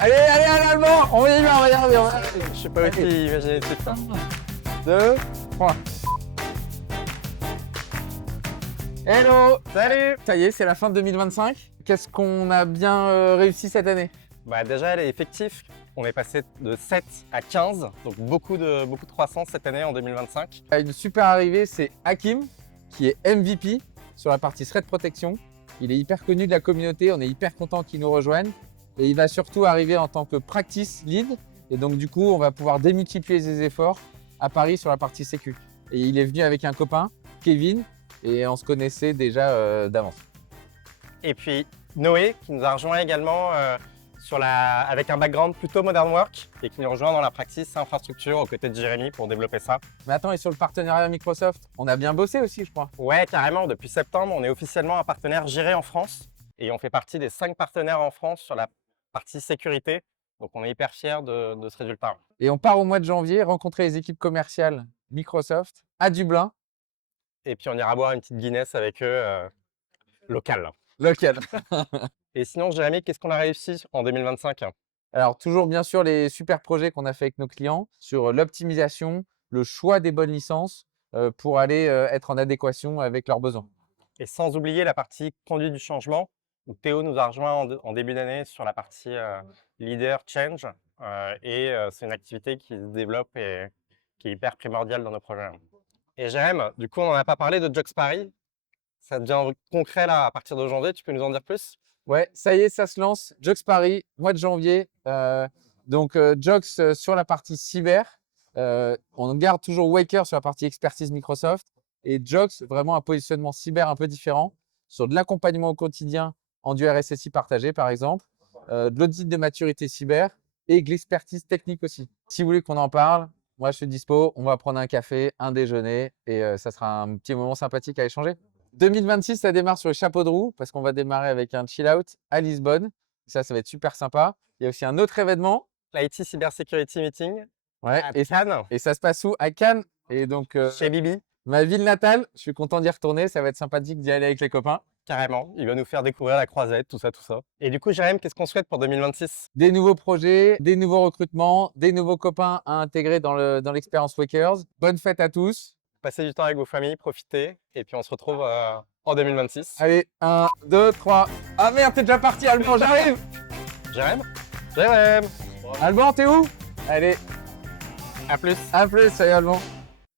Allez, Allemand, on va y arriver. Je sais pas où tu imaginais tout ça. 2, 3. Hello! Salut! Ça y est, c'est la fin de 2025. Qu'est-ce qu'on a bien réussi cette année? Bah déjà, les effectifs, on est passé de 7 à 15, donc beaucoup de croissance cette année en 2025. Une super arrivée, c'est Hakim, qui est MVP sur la partie threat protection. Il est hyper connu de la communauté, on est hyper content qu'il nous rejoigne. Et il va surtout arriver en tant que practice lead. Et donc du coup, on va pouvoir démultiplier ses efforts à Paris sur la partie sécu. Et il est venu avec un copain, Kevin, et on se connaissait déjà d'avance. Et puis Noé, qui nous a rejoint également avec un background plutôt modern work et qui nous rejoint dans la practice infrastructure aux côtés de Jérémy pour développer ça. Mais attends, et sur le partenariat Microsoft, on a bien bossé aussi, je crois. Ouais, carrément, depuis septembre, on est officiellement un partenaire géré en France et on fait partie des 5 partenaires en France sur la partie sécurité. Donc on est hyper fiers de ce résultat. Et on part au mois de janvier rencontrer les équipes commerciales Microsoft à Dublin. Et puis on ira boire une petite Guinness avec eux local. Local. Et sinon, Jérémy, qu'est-ce qu'on a réussi en 2025? Alors, toujours bien sûr les super projets qu'on a fait avec nos clients sur l'optimisation, le choix des bonnes licences pour aller être en adéquation avec leurs besoins. Et sans oublier la partie conduite du changement, où Théo nous a rejoint en début d'année sur la partie leader change. C'est une activité qui se développe et qui est hyper primordiale dans nos projets. Et Jérémy, du coup, on n'en a pas parlé de Jux Paris. Ça devient concret là à partir d'aujourd'hui. Tu peux nous en dire plus? Ouais, ça y est, ça se lance. Jux Paris, mois de janvier. Jux sur la partie cyber. On garde toujours Waker sur la partie expertise Microsoft. Et Jux, vraiment un positionnement cyber un peu différent sur de l'accompagnement au quotidien en du RSSI partagé, par exemple, de l'audit de maturité cyber et de l'expertise technique aussi. Si vous voulez qu'on en parle, moi, je suis dispo. On va prendre un café, un déjeuner et ça sera un petit moment sympathique à échanger. 2026, ça démarre sur le chapeau de roue parce qu'on va démarrer avec un chill out à Lisbonne. Ça va être super sympa. Il y a aussi un autre événement. L'IT Cyber Security Meeting Ouais, à Cannes, et ça se passe où? À Cannes. Et donc, chez Bibi. ma ville natale. Je suis content d'y retourner. Ça va être sympathique d'y aller avec les copains. Carrément, il va nous faire découvrir la croisette, tout ça. Et du coup, Jérémy, qu'est-ce qu'on souhaite pour 2026? Des nouveaux projets, des nouveaux recrutements, des nouveaux copains à intégrer dans l'expérience Wakers. Bonne fête à tous. Passez du temps avec vos familles, profitez, et puis on se retrouve en 2026. Allez, 1, 2, 3. Ah merde, t'es déjà parti, Alban, j'arrive. Jérémy, Alban, t'es où? Allez, à plus. à plus, salut Alban.